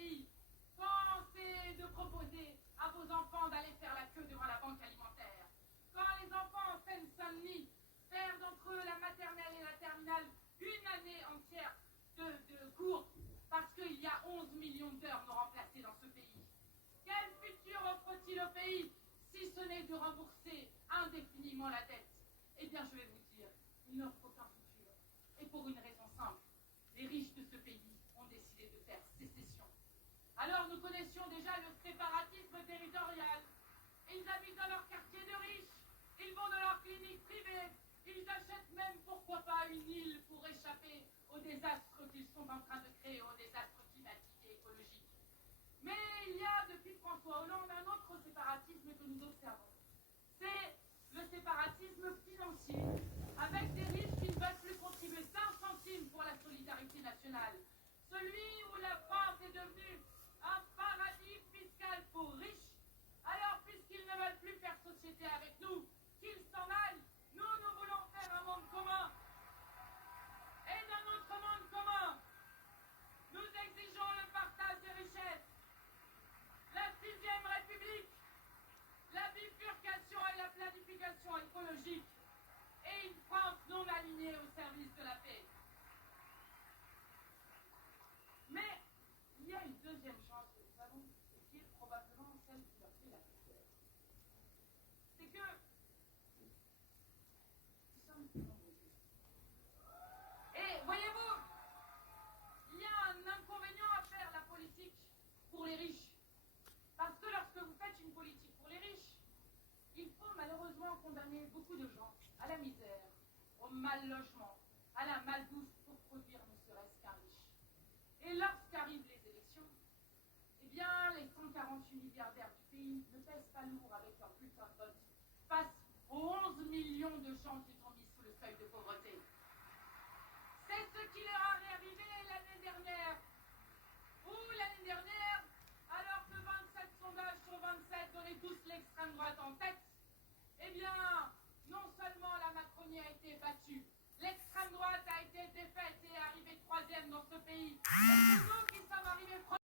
pays. Pensez de proposer à vos enfants d'aller faire la queue devant la banque alimentaire. Quand les enfants en Seine-Saint-Denis perdent entre eux la maternelle et la terminale une année entière de cours parce qu'il y a 11 millions d'heures non remplacées dans ce pays. Quel futur offre-t-il au pays si ce n'est de rembourser indéfiniment la dette? Eh bien, je vais vous dire, il n'offre aucun futur. Et pour une raison simple, les riches de ce pays ont décidé de faire sécession. Alors nous connaissions déjà le séparatisme territorial. Ils habitent dans leur quartier de riches, ils vont dans leur clinique privée, ils achètent même, pourquoi pas, une île pour échapper au désastre qu'ils sont en train de créer, au désastre climatique et écologique. Mais il y a, depuis François Hollande, un autre séparatisme que nous observons. C'est le séparatisme financier, avec des riches qui ne veulent plus contribuer d'un centime pour la solidarité nationale. Celui où la France est devenue un paradis fiscal pour riches. Alors, puisqu'ils ne veulent plus faire société avec nous, qu'ils s'en aillent. Nous voulons faire un monde commun. Et dans notre monde commun, nous exigeons le partage des richesses, la 6e République, la bifurcation et la planification écologique, et une France non alignée au service de la paix. Mais il y a une deuxième chance que nous avons, et qui est probablement celle qui leur fait la plus peur. C'est que nous sommes plus nombreux. Et voyez-vous, il y a un inconvénient à faire la politique pour les riches. Parce que lorsque vous faites une politique pour les riches, il faut malheureusement condamner beaucoup de gens à la misère, au mal logement, à la malbouffe pour produire ne serait-ce qu'un riche. Et lorsqu'arrivent les élections, eh bien, les 148 milliardaires du pays ne pèsent pas lourd avec leur bulletin de vote face aux 11 millions de gens qu'ils ont mis sous le seuil de pauvreté. C'est ce qui leur est arrivé l'année dernière. Ou l'année dernière, alors que 27 sondages sur 27 donnaient tous l'extrême droite en tête, eh bien, non seulement la Macronie a été battue, l'extrême droite a été défaite et est arrivée 3e dans ce pays. Et c'est nous